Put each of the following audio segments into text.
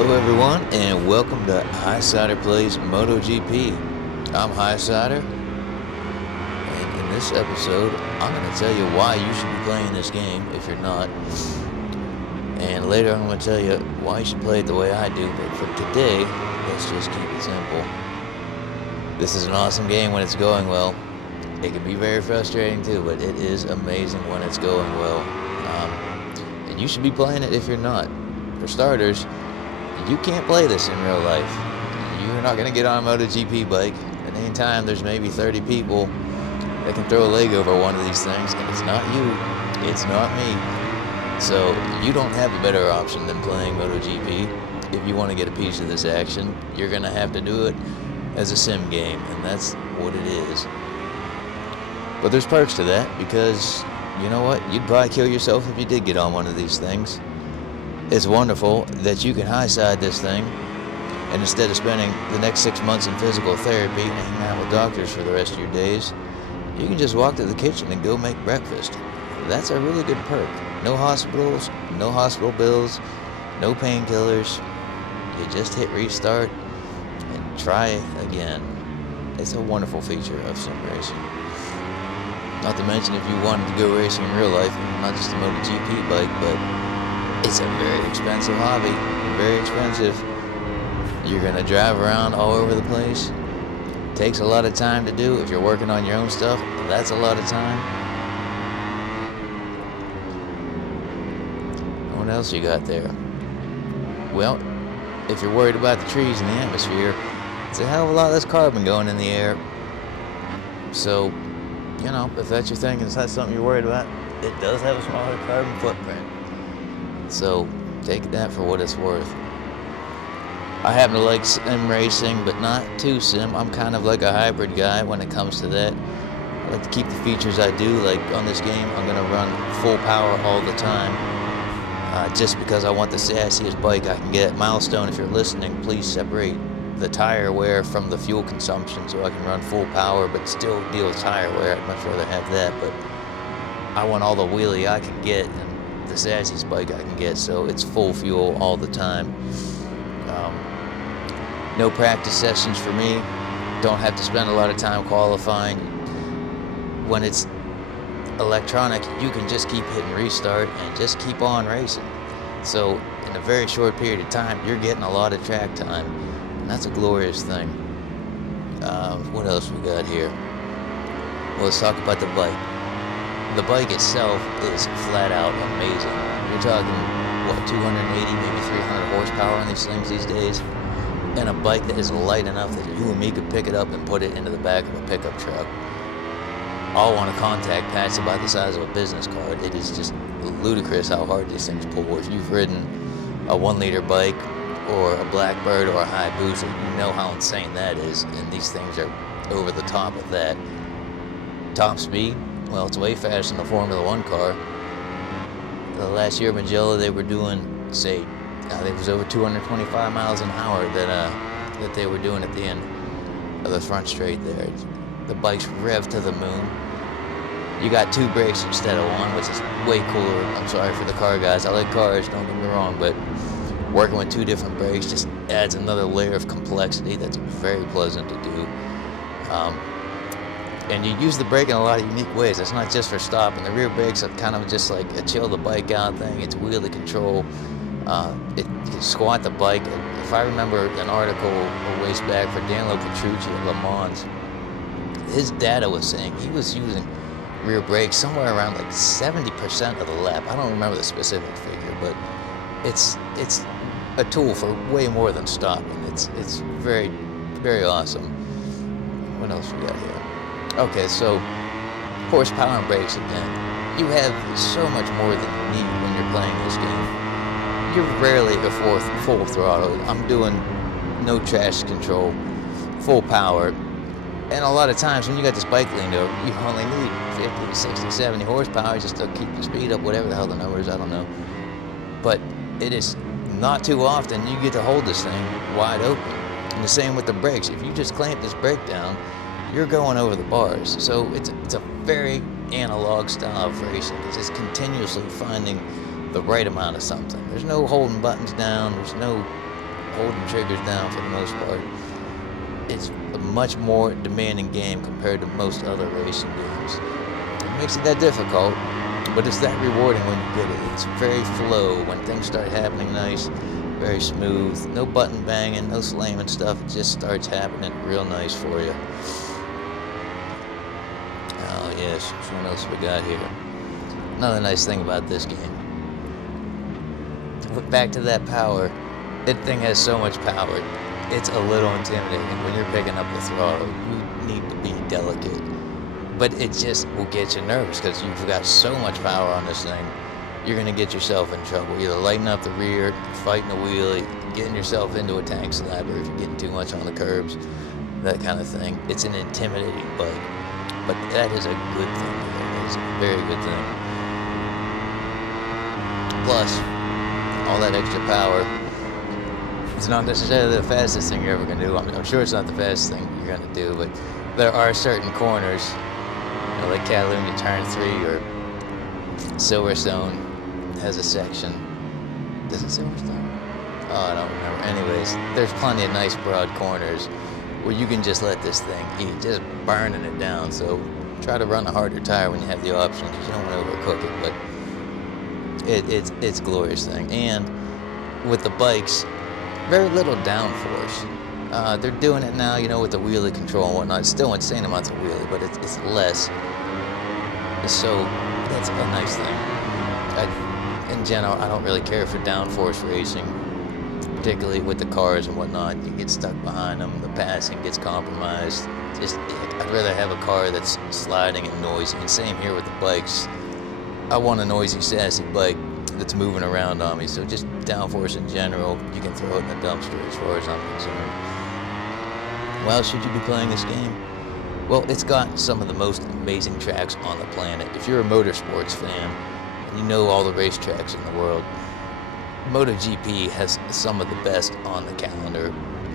Hello everyone, and welcome to Highsider Plays MotoGP. I'm Highsider, and in this episode, I'm going to tell you why you should be playing this game if you're not. And later I'm going to tell you why you should play it the way I do, but for today, let's just keep it simple. This is an awesome game when it's going well. It can be very frustrating too, but it is amazing when it's going well. And you should be playing it if you're not. For starters, you can't play this in real life. You're not going to get on a MotoGP bike. At any time, there's maybe 30 people that can throw a leg over one of these things, and it's not you, it's not me. So you don't have a better option than playing MotoGP. If you want to get a piece of this action, you're going to have to do it as a sim game, and that's what it is. But there's perks to that, because you know what? You'd probably kill yourself if you did get on one of these things. It's wonderful that you can high-side this thing, and instead of spending the next 6 months in physical therapy and hanging out with doctors for the rest of your days, you can just walk to the kitchen and go make breakfast. That's a really good perk. No hospitals, no hospital bills, no painkillers. You just hit restart and try again. It's a wonderful feature of sim racing. Not to mention if you wanted to go racing in real life, not just a MotoGP bike, but it's a very expensive hobby, very expensive. You're gonna drive around all over the place. It takes a lot of time to do. If you're working on your own stuff, that's a lot of time. What else you got there? Well, if you're worried about the trees in the atmosphere, it's a hell of a lot less carbon going in the air. So, you know, if that's your thing and if that's something you're worried about, it does have a smaller carbon footprint. So take that for what it's worth. I happen to like sim racing, but not too sim. I'm kind of like a hybrid guy when it comes to that. I like to keep the features I do. Like on this game, I'm going to run full power all the time. Just because I want the sassiest bike I can get. Milestone, if you're listening, please separate the tire wear from the fuel consumption so I can run full power but still deal with tire wear. I'd much rather have that, but I want all the wheelie I can get and the sassiest bike I can get, so it's full fuel all the time. No practice sessions for me. Don't have to spend a lot of time qualifying. When it's electronic, you can just keep hitting restart and just keep on racing. So in a very short period of time, you're getting a lot of track time, and that's a glorious thing. What else we got here? Well, let's talk about the bike. The bike itself is flat out amazing. You're talking, what, 280, maybe 300 horsepower on these things these days? And a bike that is light enough that you and me could pick it up and put it into the back of a pickup truck. All on a contact patch about the size of a business card. It is just ludicrous how hard these things pull. If you've ridden a 1-liter bike or a Blackbird or a Hayabusa, you know how insane that is. And these things are over the top of that. Top speed? Well, it's way faster than the Formula One car. The last year at Magellan, they were doing, say, it was over 225 miles an hour that they were doing at the end of the front straight there. The bike's rev to the moon. You got 2 brakes instead of 1, which is way cooler. I'm sorry for the car guys. I like cars, don't get me wrong, but working with 2 different brakes just adds another layer of complexity that's very pleasant to do. And you use the brake in a lot of unique ways. It's not just for stopping. The rear brakes are kind of just like a chill the bike out thing. It's wheelie control. You can squat the bike. If I remember an article a ways back for Danilo Petrucci at Le Mans, his data was saying he was using rear brakes somewhere around like 70% of the lap. I don't remember the specific figure, but it's a tool for way more than stopping. It's very, very awesome. What else we got here? Okay, so horsepower and brakes again. You have so much more than you need when you're playing this game. You're rarely at full throttle. I'm doing no traction control, full power. And a lot of times when you got this bike leaned over, you only need 50, 60, 70 horsepower just to keep the speed up, whatever the hell the number is, I don't know. But it is not too often you get to hold this thing wide open. And the same with the brakes. If you just clamp this brake down, you're going over the bars. So it's a very analog style of racing. It's just continuously finding the right amount of something. There's no holding buttons down. There's no holding triggers down for the most part. It's a much more demanding game compared to most other racing games. It makes it that difficult, but it's that rewarding when you get it. It's very flow. When things start happening nice, very smooth. No button banging, no slamming stuff. It just starts happening real nice for you. Oh yes, what else we got here? Another nice thing about this game. Back to that power. That thing has so much power. It's a little intimidating when you're picking up the throttle. You need to be delicate. But it just will get you nervous because you've got so much power on this thing. You're going to get yourself in trouble. Either lighting up the rear, fighting a wheelie, getting yourself into a tank slapper if you're getting too much on the curbs, that kind of thing. It's an intimidating bike. But that is a good thing. It's a very good thing. Plus, all that extra power, it's not necessarily the fastest thing you're ever going to do. I'm sure it's not the fastest thing you're going to do, but there are certain corners, like Catalunya Turn 3 or Silverstone has a section. Is it Silverstone? Oh, I don't remember. Anyways, there's plenty of nice broad corners where you can just let this thing eat, just burning it down. So try to run a harder tire when you have the option because you don't want to overcook it, but it's a glorious thing. And with the bikes, very little downforce. They're doing it now, with the wheelie control and whatnot. It's still insane amounts of wheelie, but it's less. So that's a nice thing. In general, I don't really care for downforce racing, particularly with the cars and whatnot. You get stuck behind them, the passing gets compromised. I'd rather have a car that's sliding and noisy. And same here with the bikes. I want a noisy, sassy bike that's moving around on me. So just downforce in general, you can throw it in the dumpster as far as I'm concerned. Why should you be playing this game? Well, it's got some of the most amazing tracks on the planet. If you're a motorsports fan and you know all the racetracks in the world, MotoGP has some of the best on the calendar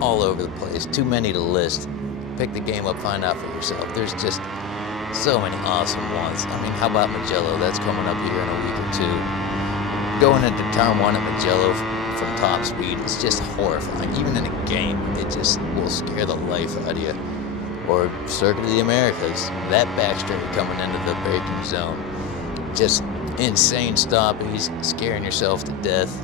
all over the place. Too many to list. Pick the game up, find out for yourself. There's just so many awesome ones. I mean, how about Mugello? That's coming up here in a week or two. Going into Turn 1 at Mugello from top speed is just horrifying. Even in a game, it just will scare the life out of you. Or Circuit of the Americas, that backstraight coming into the braking zone. Just insane stoppies, scaring yourself to death.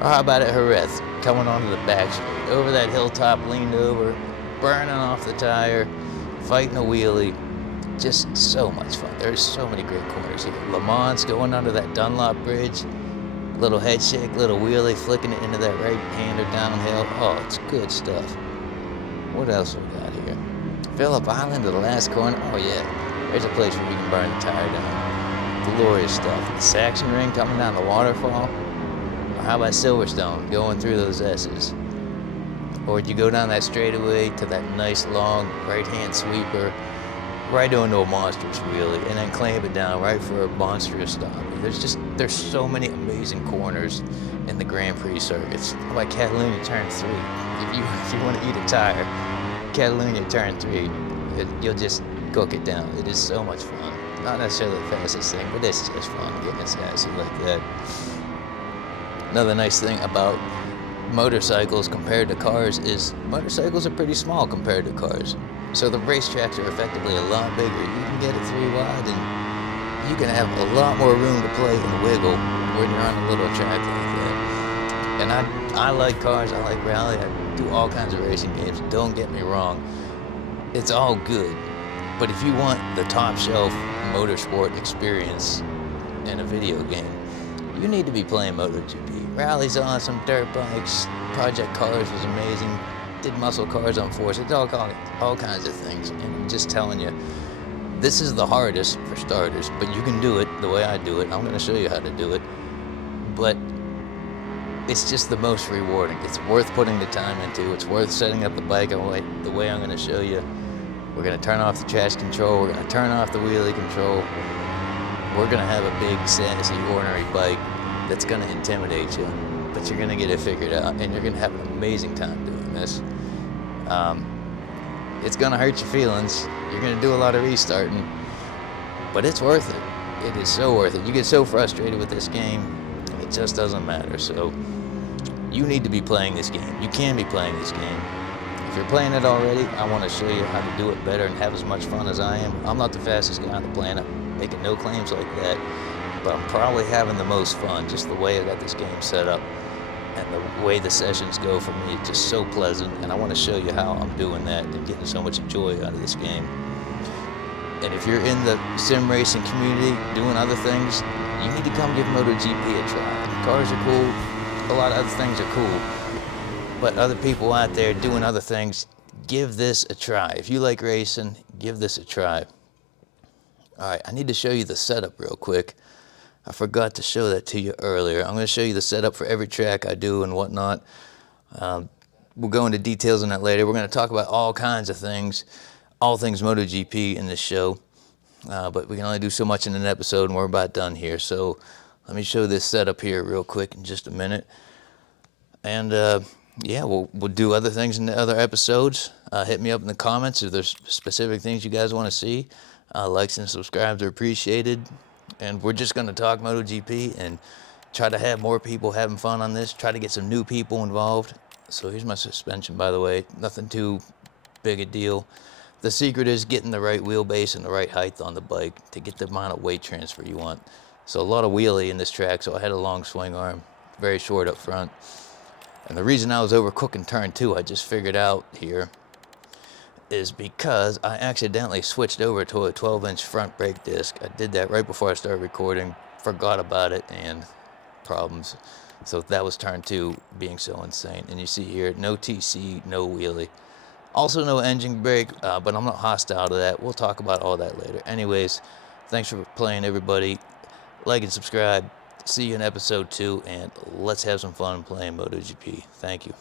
Or how about at Jerez, coming onto the backstraight, over that hilltop, leaned over, burning off the tire, fighting a wheelie. Just so much fun. There's so many great corners here. Le Mans, going under that Dunlop bridge, little head shake, little wheelie, flicking it into that right-hander downhill. Oh, it's good stuff. What else we got here? Phillip Island to the last corner. Oh yeah, there's a place where you can burn the tire down. Glorious stuff. The Saxon Ring coming down the waterfall. Or how about Silverstone going through those S's? Or you go down that straightaway to that nice long right-hand sweeper, right onto a monstrous wheelie, and then clamp it down right for a monstrous stop. There's so many amazing corners in the Grand Prix circuits. How about Catalunya Turn 3? If you want to eat a tire, Catalunya Turn 3, you'll just cook it down. It is so much fun. Not necessarily the fastest thing, but it's just fun getting sassy like that. Another nice thing about motorcycles compared to cars is motorcycles are pretty small compared to cars. So the racetracks are effectively a lot bigger. You can get it 3 wide and you can have a lot more room to play and wiggle when you're on a little track like that. And I like cars, I like rally, I do all kinds of racing games. Don't get me wrong, it's all good. But if you want the top shelf motorsport experience in a video game, you need to be playing MotoGP. Rally's awesome, dirt bikes, Project Cars was amazing, did muscle cars on Force, it's all kinds of things. And I'm just telling you, this is the hardest for starters, but you can do it the way I do it. I'm gonna show you how to do it. But it's just the most rewarding. It's worth putting the time into. It's worth setting up the bike the way I'm gonna show you. We're gonna turn off the traction control. We're gonna turn off the wheelie control. We're gonna have a big, sassy, ornery bike that's gonna intimidate you, but you're gonna get it figured out, and you're gonna have an amazing time doing this. It's gonna hurt your feelings. You're gonna do a lot of restarting, but it's worth it. It is so worth it. You get so frustrated with this game, it just doesn't matter. So You need to be playing this game. You can be playing this game. If you're playing it already, I want to show you how to do it better and have as much fun as I am. I'm not the fastest guy on the planet, making no claims like that, but I'm probably having the most fun, just the way I got this game set up and the way the sessions go for me. It's just so pleasant, and I want to show you how I'm doing that and getting so much joy out of this game. And if you're in the sim racing community doing other things, you need to come give MotoGP a try. Cars are cool, a lot of other things are cool, but other people out there doing other things, give this a try. If you like racing, give this a try. All right, I need to show you the setup real quick. I forgot to show that to you earlier. I'm going to show you the setup for every track I do and whatnot. We'll go into details on that later. We're going to talk about all kinds of things, all things MotoGP in this show. But we can only do so much in an episode, and we're about done here. So let me show this setup here real quick in just a minute. And yeah, we'll do other things in the other episodes. Hit me up in the comments if there's specific things you guys want to see. Likes and subscribes are appreciated. And we're just going to talk MotoGP and try to have more people having fun on this. Try to get some new people involved. So here's my suspension, by the way. Nothing too big a deal. The secret is getting the right wheelbase and the right height on the bike to get the amount of weight transfer you want. So a lot of wheelie in this track, so I had a long swing arm, very short up front. And the reason I was overcooking turn 2, I just figured out here, is because I accidentally switched over to a 12-inch front brake disc. I did that right before I started recording, forgot about it, and problems. So that was turn 2 being so insane. And you see here, no TC, no wheelie. Also no engine brake, but I'm not hostile to that. We'll talk about all that later. Anyways, thanks for playing, everybody. Like and subscribe. See you in episode 2, and let's have some fun playing MotoGP. Thank you.